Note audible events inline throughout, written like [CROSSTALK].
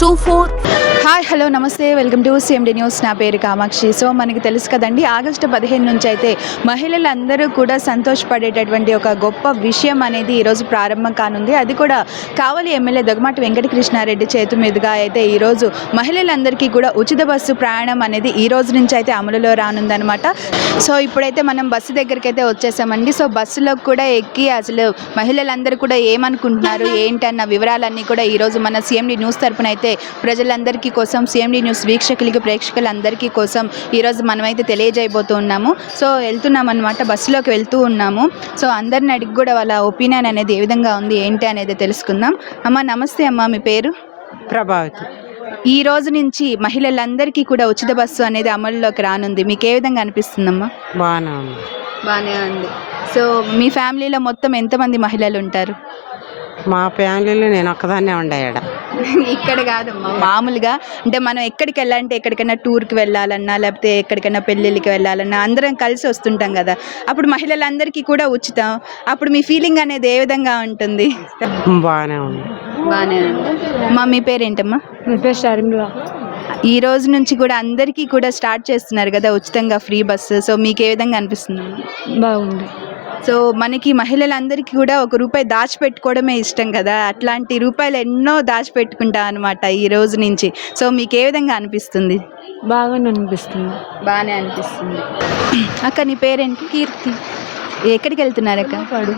two four. Hi hello నమస్తే. Welcome to CMD news. నా పేరు కామాక్షి. సో మనకి తెలుసు కదండి ఆగస్టు పదిహేను నుంచి అయితే మహిళలందరూ కూడా సంతోషపడేటటువంటి ఒక గొప్ప విషయం అనేది ఈరోజు ప్రారంభం కానుంది. అది కూడా కావలి ఎమ్మెల్యే దొగమాటి వెంకటకృష్ణారెడ్డి చేతు మీదుగా అయితే ఈరోజు మహిళలందరికీ కూడా ఉచిత బస్సు ప్రయాణం అనేది ఈ రోజు నుంచి అయితే అమలులో రానుందనమాట సో ఇప్పుడైతే మనం బస్సు దగ్గరికి అయితే వచ్చేసామండి. సో బస్సులో కూడా ఎక్కి అసలు మహిళలందరూ కూడా ఏమనుకుంటున్నారు ఏంటన్న వివరాలన్నీ కూడా ఈరోజు మన సిఎండి న్యూస్ తరపున అయితే ప్రజలందరికీ కోసం సీఎండి న్యూస్ వీక్షకులకి ప్రేక్షకులందరికీ కోసం ఈరోజు మనమైతే తెలియజేయబోతూ ఉన్నాము సో వెళ్తున్నాం అనమాట బస్సులోకి వెళ్తూ ఉన్నాము. సో అందరిని అడిగి కూడా వాళ్ళ ఒపీనియన్ అనేది ఏ విధంగా ఉంది ఏంటి అనేది తెలుసుకుందాం. అమ్మ నమస్తే అమ్మ మీ పేరు? ప్రభావితం. ఈ రోజు నుంచి మహిళలందరికీ కూడా ఉచిత బస్సు అనేది అమలులోకి రానుంది. మీకు ఏ విధంగా అనిపిస్తుందమ్మా? బాగానే ఉంది. బాగానే ఉంది. సో మీ ఫ్యామిలీలో మొత్తం ఎంతమంది మహిళలు ఉంటారు? మా ఫ్యామిలీలో నేను ఒక్కదాన్నే ఉండేయాడ ఇక్కడ కాదమ్మా మామూలుగా. అంటే మనం ఎక్కడికి వెళ్ళాలంటే ఎక్కడికైనా టూర్కి వెళ్ళాలన్నా లేకపోతే ఎక్కడికైనా పెళ్ళిళ్ళకి వెళ్ళాలన్నా అందరం కలిసి వస్తుంటాం కదా. అప్పుడు మహిళలందరికీ కూడా ఉచితం. అప్పుడు మీ ఫీలింగ్ అనేది ఏ విధంగా ఉంటుంది? బాగానే ఉంది. బాగానే ఉంది. మా మీ పేరేంటమ్మా? షర్మిల. ఈ రోజు నుంచి కూడా అందరికీ కూడా స్టార్ట్ చేస్తున్నారు కదా ఉచితంగా ఫ్రీ బస్సు. సో మీకు ఏ విధంగా అనిపిస్తుంది? బాగుంది. సో మనకి మహిళలందరికీ కూడా ఒక రూపాయి దాచిపెట్టుకోవడమే ఇష్టం కదా. అట్లాంటి రూపాయలు ఎన్నో దాచిపెట్టుకుంటా అనమాట ఈ రోజు నుంచి. సో మీకు ఏ విధంగా అనిపిస్తుంది? బాగానే అనిపిస్తుంది. బాగానే అనిపిస్తుంది. [CLEARS THROAT] అక్క నీ పేరేంటి? కీర్తి. ఎక్కడికి వెళ్తున్నారు అక్క? పాడు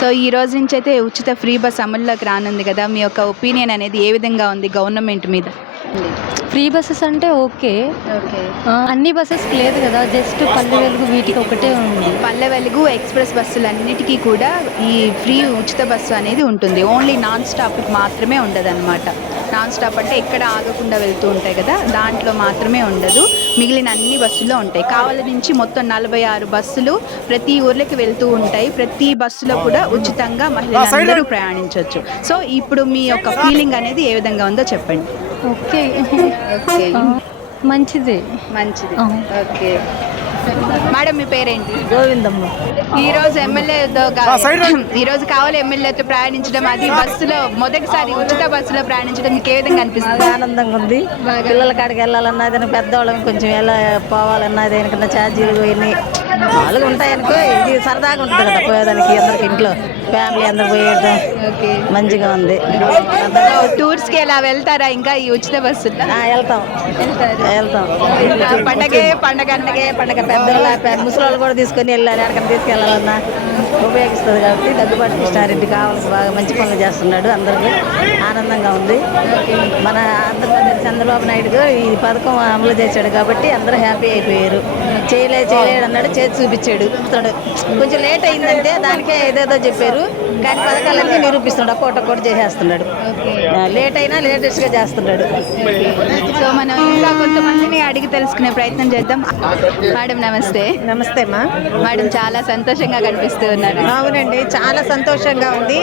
సో ఈ రోజు నుంచి అయితే ఉచిత ఫ్రీ బస్ అమల్లోకి రానుంది కదా. మీ యొక్క ఒపీనియన్ అనేది ఏ విధంగా ఉంది గవర్నమెంట్ మీద? ఫ్రీ బస్సెస్ అంటే ఓకే. ఓకే. అన్ని బస్సెస్ లేదు కదా జస్ట్ పల్లె వెలుగు వీటికి ఒకటే ఉంది. పల్లె వెలుగు ఎక్స్ప్రెస్ బస్సులన్నిటికీ కూడా ఈ ఫ్రీ ఉచిత బస్సు అనేది ఉంటుంది. ఓన్లీ నాన్ స్టాప్కి మాత్రమే ఉండదు అనమాట నాన్ స్టాప్ అంటే ఎక్కడ ఆగకుండా వెళ్తూ ఉంటాయి కదా దాంట్లో మాత్రమే ఉండదు. మిగిలిన అన్ని బస్సుల్లో ఉంటాయి. కావాల నుంచి మొత్తం నలభై ఆరు బస్సులు ప్రతి ఊర్లకి వెళ్తూ ఉంటాయి. ప్రతి బస్సులో కూడా ఉచితంగా మహిళలందరూ ప్రయాణించవచ్చు సో ఇప్పుడు మీ యొక్క ఫీలింగ్ అనేది ఏ విధంగా ఉందో చెప్పండి. ఓకే ఓకే [LAUGHS] మంచిదే. మంచిది. ఓకే మేడం మీ పేరేంటి? గోవిందమ్మ. ఈ రోజు ఎమ్మెల్యేతో ఈ రోజు కావాలి ఎమ్మెల్యేతో ప్రయాణించడం అది బస్సులో మొదటిసారి ఉచిత బస్సులో ప్రయాణించడం మీకు ఏ విధంగా అనిపిస్తుంది? ఆనందంగా ఉంది. పిల్లల కాడికి వెళ్ళాలన్నా ఏదైనా పెద్దవాళ్ళం కొంచెం ఎలా పోవాలన్నా దేనికన్నా ఛార్జీలు ఇవన్నీ మామూలుగా ఉంటాయనుకో ఇది సరదాగా ఉంటుంది కదా పోయేదానికి అందరికి ఇంట్లో. ఫ్యామిలీ అందరు ఓకే మంచిగా ఉంది. టూర్స్కి ఎలా వెళ్తారా? ఇంకా ఈ ఉచిత బస్సులో ఆ, వెళ్తాం. వెళ్తాం. పండగే పండగ పండగే పండగ పెద్దవాళ్ళ పెద్ద ముసలి కూడా తీసుకొని వెళ్ళాలి. ఎక్కడికైనా తీసుకెళ్ళాలన్నా. ఉపయోగిస్తుంది కాబట్టి దగ్గుబాటు కృష్ణారెడ్డి కావాల్సి బాగా మంచి పనులు చేస్తున్నాడు అందరికీ. ఆనందంగా ఉంది. మన ఆంధ్రప్రదేశ్ చంద్రబాబు నాయుడు ఈ పథకం అమలు చేశాడు కాబట్టి అందరూ హ్యాపీ అయిపోయారు. చేయలే చేయలేడు అన్నాడు చేసి చూపించాడు. కొంచెం లేట్ అయిందంటే దానికే ఏదేదో చెప్పారు. కానీ పథకాలన్నీ నిరూపిస్తున్నాడు ఒక్కోటి ఒక్కోటి చేసేస్తున్నాడు. లేట్ అయినా లేటెస్ట్గా చేస్తున్నాడు. సో మనం ఇంకా కొంతమందిని అడిగి తెలుసుకునే ప్రయత్నం చేద్దాం. మేడం నమస్తే. నమస్తే అమ్మా. మేడం చాలా సంతోషంగా కనిపిస్తూ ఉన్నారు. అవునండి. చాలా సంతోషంగా ఉంది.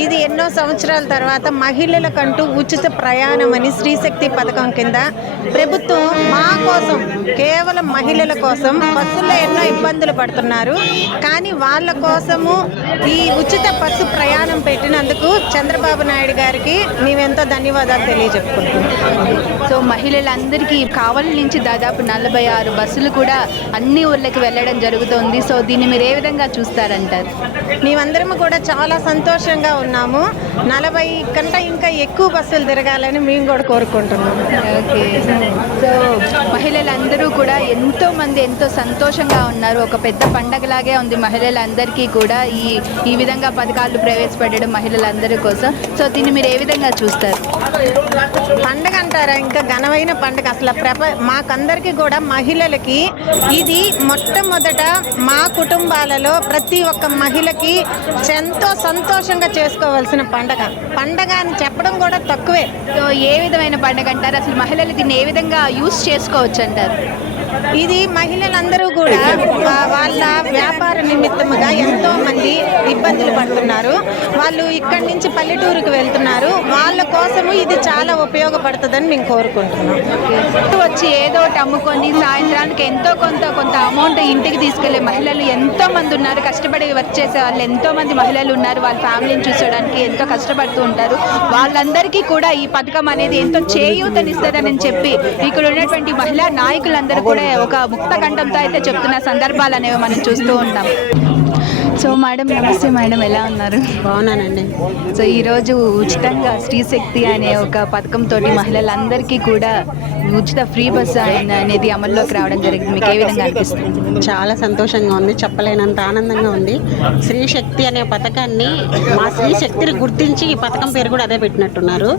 ఇది ఎన్నో సంవత్సరాల తర్వాత మహిళలకంటూ ఉచిత ప్రయాణం అని స్త్రీశక్తి పథకం కింద ప్రభుత్వం మా కోసం కేవలం మహిళల కోసం బస్సుల్లో ఎన్నో ఇబ్బందులు పడుతున్నారు. కానీ వాళ్ళ కోసము ఈ ఉచిత బస్సు ప్రయాణం పెట్టినందుకు చంద్రబాబు నాయుడు గారికి మేమెంతో ధన్యవాదాలు తెలియజెప్పుకుంటున్నాం. సో మహిళలందరికీ కావలి నుంచి దాదాపు నలభై ఆరు బస్సులు కూడా అన్ని ఊర్లకి వెళ్ళడం జరుగుతోంది. సో దీన్ని మీరు ఏ విధంగా చూస్తారంటారు? మేమందరం కూడా చాలా సంతోషంగా ఉన్నాము. నలభై కంటే ఇంకా ఎక్కువ బస్సులు తిరగాలని మేము కూడా కోరుకుంటున్నాము. ఓకే. సో మహిళలందరూ కూడా ఎంతో మంది ఎంతో సంతోషంగా ఉన్నారు. ఒక పెద్ద పండగలాగే ఉంది మహిళలందరికీ కూడా ఈ ఈ విధంగా పథకాలు ప్రవేశపెట్టడం మహిళలందరి కోసం. సో దీన్ని మీరు ఏ విధంగా చూస్తారు? పండగ అంటారా? ఇంకా ఘనమైన పండగ. అసలు ప్రప మాకందరికీ కూడా మహిళలకి ఇది మొట్టమొదట మా కుటుంబాలలో ప్రతి ఒక్క మహిళకి ఎంతో సంతోషంగా చేసుకోవాల్సిన పండగ. పండగ అని చెప్పడం కూడా తక్కువే. ఏ విధమైన పండగ అంటారు? అసలు మహిళలు దీన్ని ఏ విధంగా యూస్ చేసుకోవచ్చు అంటారు? ఇది మహిళలందరూ కూడా వాళ్ళ వ్యాపార నిమిత్తముగా ఎంతో మంది ఇబ్బందులు పడుతున్నారు. వాళ్ళు ఇక్కడి నుంచి పల్లెటూరుకు వెళ్తున్నారు. వాళ్ళ కోసము ఇది చాలా ఉపయోగపడుతుందని మేము కోరుకుంటున్నాం. వచ్చి ఏదో ఒకటి అమ్ముకొని సాయంత్రానికి ఎంతో కొంత కొంత అమౌంట్ ఇంటికి తీసుకెళ్ళే మహిళలు ఎంతో మంది ఉన్నారు. కష్టపడి వర్క్ చేసే వాళ్ళు ఎంతో మంది మహిళలు ఉన్నారు. వాళ్ళ ఫ్యామిలీని చూసుకోవడానికి ఎంతో కష్టపడుతూ ఉంటారు. వాళ్ళందరికీ కూడా ఈ పథకం అనేది ఎంతో చేయూతనిస్తుందని చెప్పి ఇక్కడ ఉన్నటువంటి మహిళా నాయకులందరూ కూడా ఒక ముక్త కంఠంతో అయితే చెప్తున్న సందర్భాలు అనేవి మనం చూస్తూ ఉంటాం. సో మేడం నమస్తే మేడం ఎలా ఉన్నారు? బాగున్నానండి. సో ఈరోజు ఉచితంగా స్త్రీశక్తి అనే ఒక పథకంతో మహిళలందరికీ కూడా ఉచిత ఫ్రీ బస్సు అనే- అనేది అమల్లోకి రావడం జరిగింది. మీకు ఏ విధంగా అనిపిస్తుంది? చాలా సంతోషంగా ఉంది చెప్పలేనంత ఆనందంగా ఉంది. స్త్రీ శక్తి అనే పథకాన్ని మా స్త్రీ శక్తిని గుర్తించి ఈ పథకం పేరు కూడా అదే పెట్టినట్టున్నారు.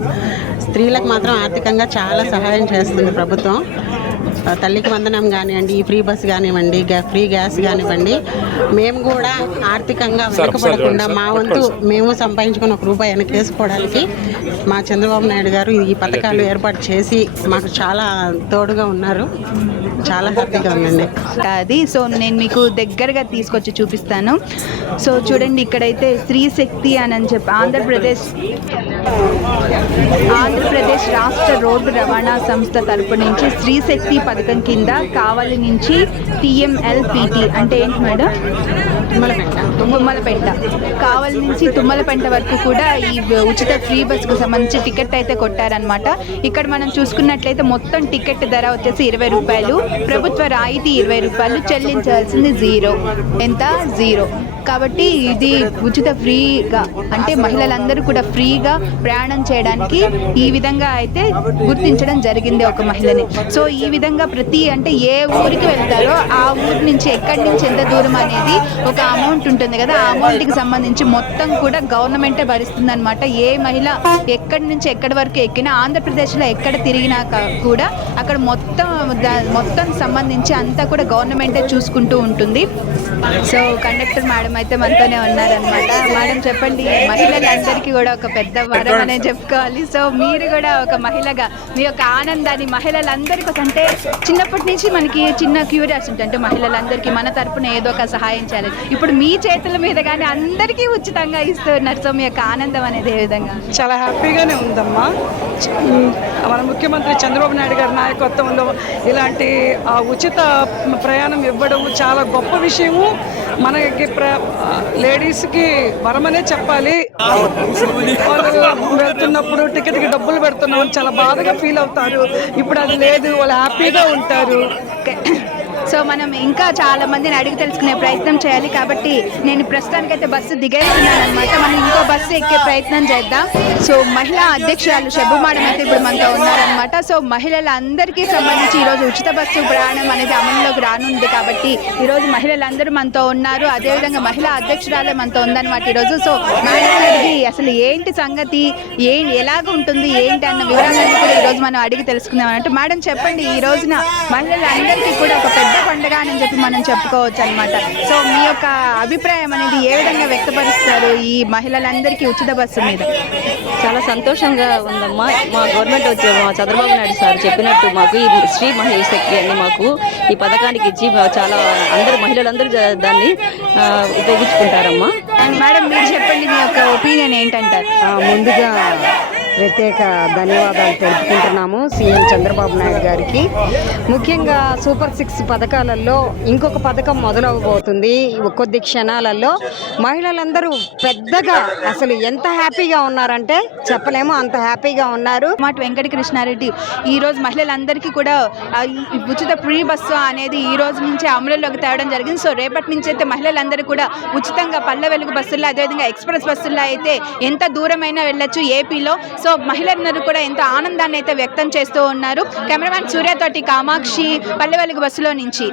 స్త్రీలకు మాత్రం ఆర్థికంగా చాలా సహాయం చేస్తుంది ప్రభుత్వం. తల్లికి వందనం కానివ్వండి ఈ ఫ్రీ బస్ కానివ్వండి ఫ్రీ గ్యాస్ కానివ్వండి మేము కూడా ఆర్థికంగా వెనుకపడకుండా మా వంతు మేము సంపాదించుకున్న ఒక రూపాయి వెనక్కి వేసుకోవడానికి మా చంద్రబాబు నాయుడు గారు ఈ పథకాలు ఏర్పాటు చేసి మాకు చాలా తోడుగా ఉన్నారు. చాలా హ్యాపీగా ఉందండి. అది సో నేను మీకు దగ్గరగా తీసుకొచ్చి చూపిస్తాను. సో చూడండి ఇక్కడైతే స్త్రీ శక్తి అని అని చెప్పి ఆంధ్రప్రదేశ్ ఆంధ్రప్రదేశ్ రాష్ట్ర రోడ్డు రవాణా సంస్థ తరపు నుంచి స్త్రీ శక్తి పథకం కింద కావలి నుంచి టిఎంఎల్పిటి అంటే ఏంటి మేడం? తుమ్మలపెంట. కావలి నుంచి తుమ్మలపెంట వరకు కూడా ఈ ఉచిత ఫ్రీ బస్కు సంబంధించి టికెట్ అయితే కొట్టారనమాట ఇక్కడ మనం చూసుకున్నట్లయితే మొత్తం టికెట్ ధర వచ్చేసి ఇరవై రూపాయలు. ప్రభుత్వ రాయితీ ఇరవై రూపాయలు చెల్లించాల్సింది జీరో. ఎంత? జీరో. కాబట్టి ఇది ఉచిత ఫ్రీగా అంటే మహిళలందరూ కూడా ఫ్రీగా ప్రయాణం చేయడానికి ఈ విధంగా అయితే గుర్తించడం జరిగింది ఒక మహిళని. సో ఈ విధంగా ప్రతి అంటే ఏ ఊరికి వెళ్తారో ఆ ఊరి నుంచి ఎక్కడి నుంచి ఎంత దూరం అనేది ఒక అమౌంట్ ఉంటుంది కదా ఆ అమౌంట్కి సంబంధించి మొత్తం కూడా గవర్నమెంటే భరిస్తుంది అనమాట ఏ మహిళ ఎక్కడి నుంచి ఎక్కడి వరకు ఎక్కినా ఆంధ్రప్రదేశ్లో ఎక్కడ తిరిగినా కూడా అక్కడ మొత్తం మొత్తం మొత్తం సంబంధించి అంతా కూడా గవర్నమెంటే చూసుకుంటూ ఉంటుంది. సో కండక్టర్ మేడం అయితే మనతోనే ఉన్నారనమాట మేడం చెప్పండి మహిళలందరికీ కూడా ఒక పెద్ద వరం అనే చెప్పుకోవాలి. సో మీరు కూడా ఒక మహిళగా మీ యొక్క ఆనందాన్ని మహిళలందరి కోసం అంటే చిన్నప్పటి నుంచి మనకి చిన్న క్యూరియాసిటీ అంటే మహిళలందరికీ మన తరపున ఏదో ఒక సహాయం చేయాలి. ఇప్పుడు మీ చేతుల మీద కానీ అందరికీ ఉచితంగా ఇస్తున్నారు. సో మీ యొక్క ఆనందం అనేది ఏ విధంగా? చాలా హ్యాపీగానే ఉందమ్మా. మన ముఖ్యమంత్రి చంద్రబాబు నాయుడు గారి నాయకత్వంలో ఇలాంటి ఆ, ఉచిత ప్రయాణం ఇవ్వడం చాలా గొప్ప విషయము. మనకి ప్ర లేడీస్కి వరమనే చెప్పాలి. వెళ్తున్నప్పుడు టికెట్కి డబ్బులు పెడుతున్నాం చాలా బాధగా ఫీల్ అవుతారు. ఇప్పుడు అది లేదు వాళ్ళు హ్యాపీగా ఉంటారు. సో మనం ఇంకా చాలా మందిని అడిగి తెలుసుకునే ప్రయత్నం చేయాలి కాబట్టి నేను ప్రస్తుతానికైతే బస్సు దిగేస్తున్నాను అనమాట మనం ఇంకో బస్సు ఎక్కే ప్రయత్నం చేద్దాం. సో మహిళా అధ్యక్షురాలు షబ్బు అయితే ఇప్పుడు మనతో ఉన్నారనమాట సో మహిళలందరికీ సంబంధించి ఈరోజు ఉచిత బస్సు ప్రయాణం అనేది అమలులోకి రానుంది కాబట్టి ఈరోజు మహిళలందరూ మనతో ఉన్నారు. అదేవిధంగా మహిళా అధ్యక్షురాలే మనతో ఉందన్నమాట ఈరోజు. సో మహిళలకి అసలు ఏంటి సంగతి? ఏ ఎలాగ ఉంటుంది? ఏంటి అన్న వివరాలన్నీ కూడా ఈరోజు మనం అడిగి తెలుసుకుందాం అన్నట్టు. మేడం చెప్పండి. ఈ రోజున మహిళలందరికీ కూడా ఒక పెద్ద పండుగ అని చెప్పి మనం చెప్పుకోవచ్చు అనమాట సో మీ యొక్క అభిప్రాయం అనేది ఏ విధంగా వ్యక్తపరుస్తారు ఈ మహిళలందరికీ ఉచిత బస్సు మీద? చాలా సంతోషంగా ఉందమ్మా. మా గవర్నమెంట్ వచ్చే మా చంద్రబాబు నాయుడు సార్ చెప్పినట్టు మాకు ఈ శ్రీ మహిళా శక్తి అని మాకు ఈ పథకానికి ఇచ్చి చాలా అందరు మహిళలందరూ దాన్ని ఉపయోగించుకుంటారమ్మా. మేడం మీరు చెప్పండి మీ యొక్క ఒపీనియన్ ఏంటంటారు? ముందుగా ప్రత్యేక ధన్యవాదాలు తెలుపుకుంటున్నాము సీఎం చంద్రబాబు నాయుడు గారికి. ముఖ్యంగా సూపర్ సిక్స్ పథకాలలో ఇంకొక పథకం మొదలవబోతుంది. కొద్ది క్షణాలలో మహిళలందరూ పెద్దగా అసలు ఎంత హ్యాపీగా ఉన్నారంటే చెప్పలేము అంత హ్యాపీగా ఉన్నారు. మాట వెంకట కృష్ణారెడ్డి ఈ రోజు మహిళలందరికీ కూడా ఉచిత ఫ్రీ బస్సు అనేది ఈ రోజు నుంచి అమలులోకి తేవడం జరిగింది. సో రేపటి నుంచి అయితే మహిళలందరూ కూడా ఉచితంగా పల్లె వెలుగు బస్సుల్లో అదేవిధంగా ఎక్స్ప్రెస్ బస్సుల్లో అయితే ఎంత దూరమైనా వెళ్ళొచ్చు ఏపీలో. సో మహిళలందరూ కూడా ఎంతో ఆనందాన్ని అయితే వ్యక్తం చేస్తూ ఉన్నారు. కెమెరామ్యాన్ సూర్యతోటి కామాక్షి పల్లెవెలుగు బస్సులో నుంచి.